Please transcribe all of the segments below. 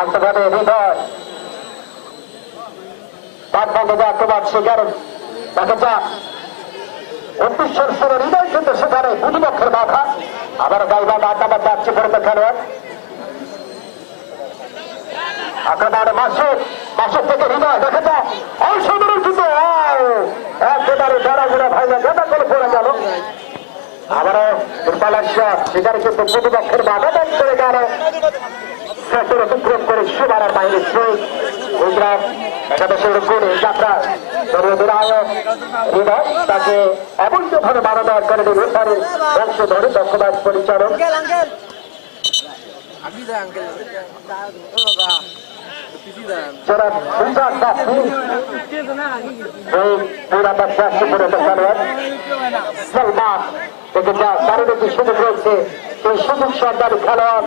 আন্তর্জাতিক হৃদয় তার বন্ধে আক্রমণ শিকার দেখা যাক। উদ্দেশ্যের সুর হৃদয় কিন্তু সেখানে প্রতিপক্ষের বাধা। আবার গাইবা নাম্বার যাচ্ছে পড়বে খেলোয়াড়। আক্রমণ মাসুদ মাসুদ থেকে হৃদয়, দেখা আবারও দুর্বালাস্য সেখানে কিন্তু প্রতিপক্ষের বাধা দান করে গেল। শেষের অতিক্রম করে সুবারের বাইরে ছুঁই গুজরাট একাদশের করে যাত্রা দলীয় বিধায়ক তাকে অবৈধভাবে বাধা দেওয়ার কারণে রেফারের বংশ ধরে দক্ষবাজ পরিচালক। সালমান সুযোগ রয়েছে সেই সুযোগ সন্ধানী খেলোয়াড়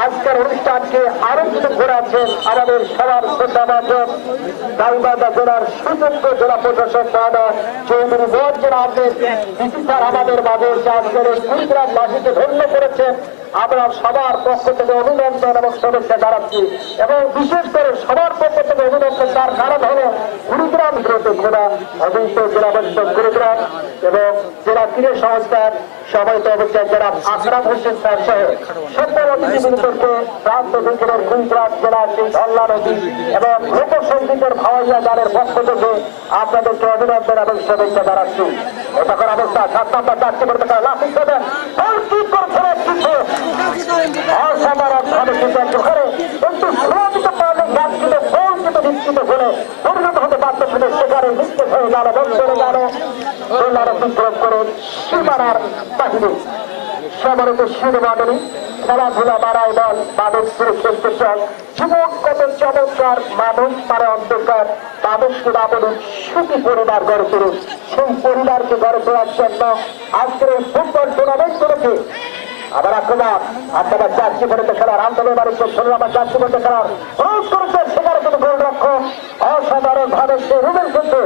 আজকের অনুষ্ঠানকে আরোপিত করেছেন আমাদের সবার শ্রদ্ধাভাজন গাইবান্ধা জেলার সুযোগ্য জেলা প্রশাসক মহোদয় চৌধুরী মহাজন আহমেদ ডিসি স্যার আমাদের মাঝে আজকের এই কুড়িগ্রামবাসীকে ধন্য করেছেন। আমরা সবার পক্ষ থেকে অভিনন্দন এবং শুভেচ্ছা জানাচ্ছি। এবং বিশেষ করে সবার পক্ষ থেকে অভিনন্দন, তার কারণ হলো লোকসঙ্গীতের ভাওয়াইয়া গানের পক্ষ থেকে আপনাদেরকে অভিনন্দন এবং শুভেচ্ছা জানাচ্ছি। তখন অবস্থা সাত নম্বর চারটি কি করছে কিছু অসাধারণ ভাবে কিন্তু একটু করে কিন্তু সুরক্ষিত পারলে যাচ্ছিল বঞ্চিত নিশ্চিত হলে পরিণত হতে পারত ছিল সেখানে গেল বন্ধরে গেল সোনার অতিক্রম করে, সীমানার বাহিনী। সমানিত শিরোমণ্ডলী খেলাধুলা বাড়ায় দল মাদক সুরক্ষিত চল যুবক কত চমৎকার মানুষ পারে অন্ধকার মানুষকে নামনুক সুখী পরিবার গড়ে তুলুন। সেই পরিবারকে গড়ে তোলার জন্য আজকের ফুটবল টুর্নামেন্ট করেছে আবার আক্রমণ আপনারা যাচ্ছি বলতে খেলার আন্দোলন বাড়িতে ষোলো আমার অসাধারণ ভাবে সে রুবেল কিন্তু